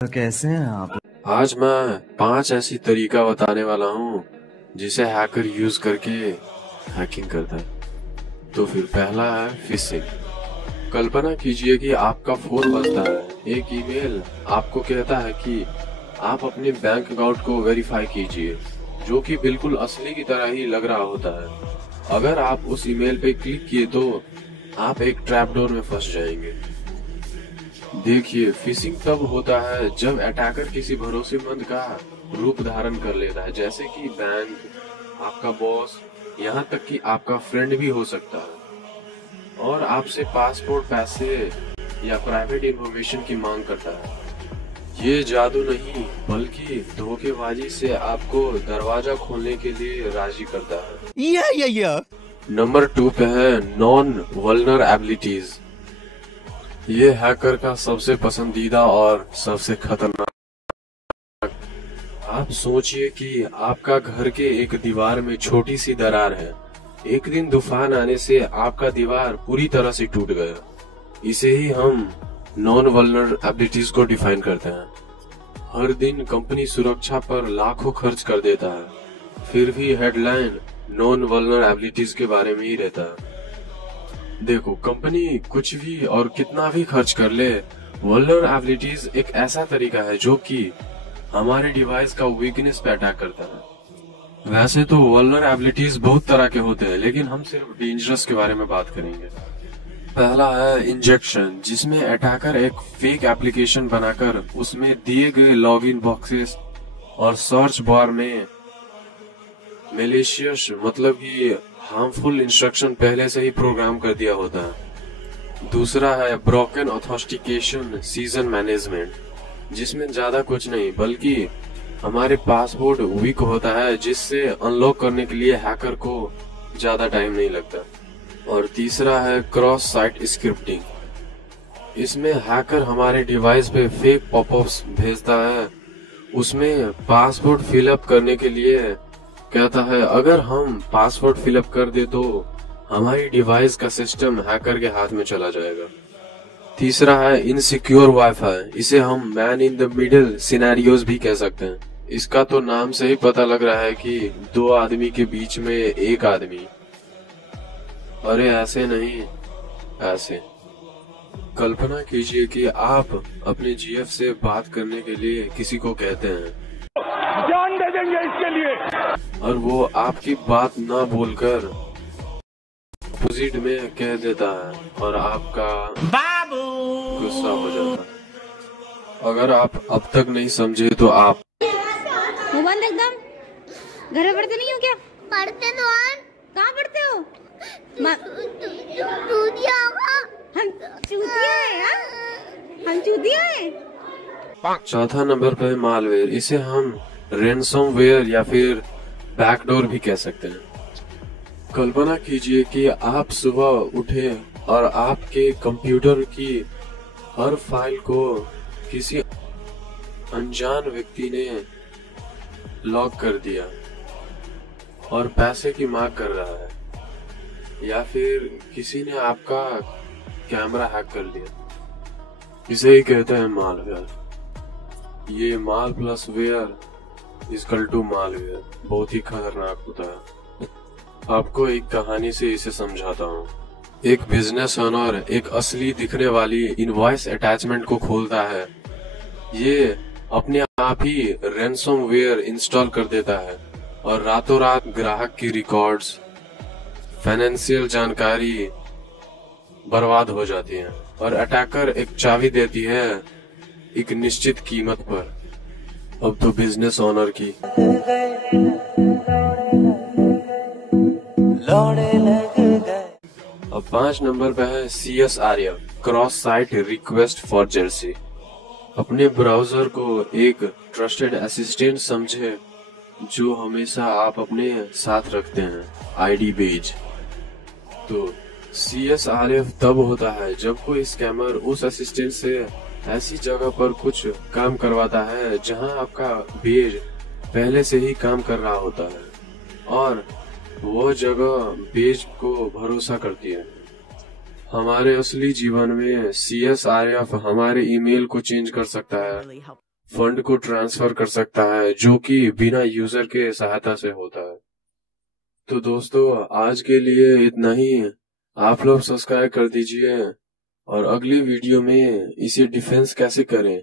तो कैसे हैं आप? आज मैं 5 ऐसी तरीका बताने वाला हूँ जिसे हैकर यूज करके हैकिंग करता है। तो फिर पहला है फिशिंग। कल्पना कीजिए कि आपका फोन बजता है। एक ईमेल आपको कहता है कि आप अपने बैंक अकाउंट को वेरीफाई कीजिए, जो कि बिल्कुल असली की तरह ही लग रहा होता है। अगर आप उस ईमेल पे क्लिक किए तो आप एक ट्रैपडोर में फंस जाएंगे। देखिए, फिशिंग तब होता है जब अटैकर किसी भरोसेमंद का रूप धारण कर लेता है, जैसे कि बैंक, आपका बॉस, यहाँ तक कि आपका फ्रेंड भी हो सकता है, और आपसे पासपोर्ट, पैसे या प्राइवेट इंफॉर्मेशन की मांग करता है। ये जादू नहीं, बल्कि धोखेबाजी से आपको दरवाजा खोलने के लिए राजी करता है। या नंबर 2 पे है नॉन वल्नरेबिलिटीज। ये हैकर का सबसे पसंदीदा और सबसे खतरनाक। आप सोचिए कि आपका घर के एक दीवार में छोटी सी दरार है। एक दिन तूफान आने से आपका दीवार पूरी तरह से टूट गया। इसे ही हम नॉन वल्नरेबिलिटीज को डिफाइन करते हैं। हर दिन कंपनी सुरक्षा पर लाखों खर्च कर देता है, फिर भी हेडलाइन नॉन वल्नरेबिलिटीज के बारे में ही रहता है। देखो, कंपनी कुछ भी और कितना भी खर्च कर ले, वल्नरेबिलिटीज एक ऐसा तरीका है जो कि हमारे डिवाइस का वीकनेस पे अटैक करता है। वैसे तो वल्नरेबिलिटीज बहुत तरह के होते हैं, लेकिन हम सिर्फ डेंजरस के बारे में बात करेंगे। पहला है इंजेक्शन, जिसमें अटैकर एक फेक एप्लीकेशन बनाकर उसमें दिए गए लॉगिन बॉक्सेस और सर्च बार में मेलिशियस, मतलब कि हार्मफुल इंस्ट्रक्शन पहले से ही प्रोग्राम कर दिया होता है। दूसरा है ब्रोकन ऑथेंटिकेशन सीजन मैनेजमेंट, जिसमें ज्यादा कुछ नहीं बल्कि हमारे पासवर्ड वीक होता है, जिससे अनलॉक करने के लिए हैकर को ज्यादा टाइम नहीं लगता। और तीसरा है क्रॉस साइट स्क्रिप्टिंग। इसमें हैकर हमारे डिवाइस पे फेक पॉपअप्स भेजता है, उसमें पासवर्ड फिलअप करने के लिए कहता है। अगर हम पासवर्ड फिलअप कर दे तो हमारी डिवाइस का सिस्टम हैकर के हाथ में चला जाएगा। तीसरा है इनसिक्योर वाईफाई। इसे हम man in the middle scenarios भी कह सकते हैं। इसका तो नाम से ही पता लग रहा है कि दो आदमी के बीच में एक आदमी। अरे ऐसे नहीं, ऐसे। कल्पना कीजिए कि आप अपने जीएफ से बात करने के लिए किसी को कहते हैं, जान दे देंगे इसके लिए, और वो आपकी बात ना बोलकर अपोजिट में कह देता है और आपका बाबू गुस्सा हो जाता है। अगर आप अब तक नहीं समझे तो आप मुंह बंद एकदम। घर में पढ़ते नहीं हो क्या? पढ़ते तो हैं। कहाँ पढ़ते हो? चूतिया हम चूतिया है, हाँ? हम चूतिया है। चौथा नंबर पे मालवेयर। इसे हम रैनसमवेयर या फिर बैकडोर भी कह सकते हैं। कल्पना कीजिए कि आप सुबह उठे और आपके कंप्यूटर की हर फाइल को किसी अनजान व्यक्ति ने लॉक कर दिया और पैसे की मांग कर रहा है, या फिर किसी ने आपका कैमरा हैक कर लिया। इसे ही कहते हैं मालवेयर। ये mal plus ware equal to malware. बहुत ही खतरनाक होता है। आपको एक कहानी से इसे समझाता हूँ। एक बिजनेस ओनर एक असली दिखने वाली इनवॉइस अटैचमेंट को खोलता है। ये अपने आप ही रैनसमवेयर इंस्टॉल कर देता है और रातों रात ग्राहक की रिकॉर्ड्स, फाइनेंशियल जानकारी बर्बाद हो जाती है, और अटैकर एक चाबी देती है एक निश्चित कीमत पर। अब तो बिजनेस ओनर की अब 5 नंबर पे है CSRF, cross site request for Jersey. अपने ब्राउजर को एक ट्रस्टेड असिस्टेंट समझे, जो हमेशा आप अपने साथ रखते हैं, आईडी बेज। तो CSRF तब होता है जब कोई स्कैमर उस असिस्टेंट से ऐसी जगह पर कुछ काम करवाता है जहां आपका बेज पहले से ही काम कर रहा होता है, और वो जगह बेज को भरोसा करती है। हमारे असली जीवन में CSRF हमारे ईमेल को चेंज कर सकता है, फंड को ट्रांसफर कर सकता है, जो कि बिना यूजर के सहायता से होता है। तो दोस्तों, आज के लिए इतना ही। आप लोग सब्सक्राइब कर दीजिए और अगली वीडियो में इसे डिफेंस कैसे करें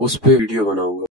उस पे वीडियो बनाऊंगा।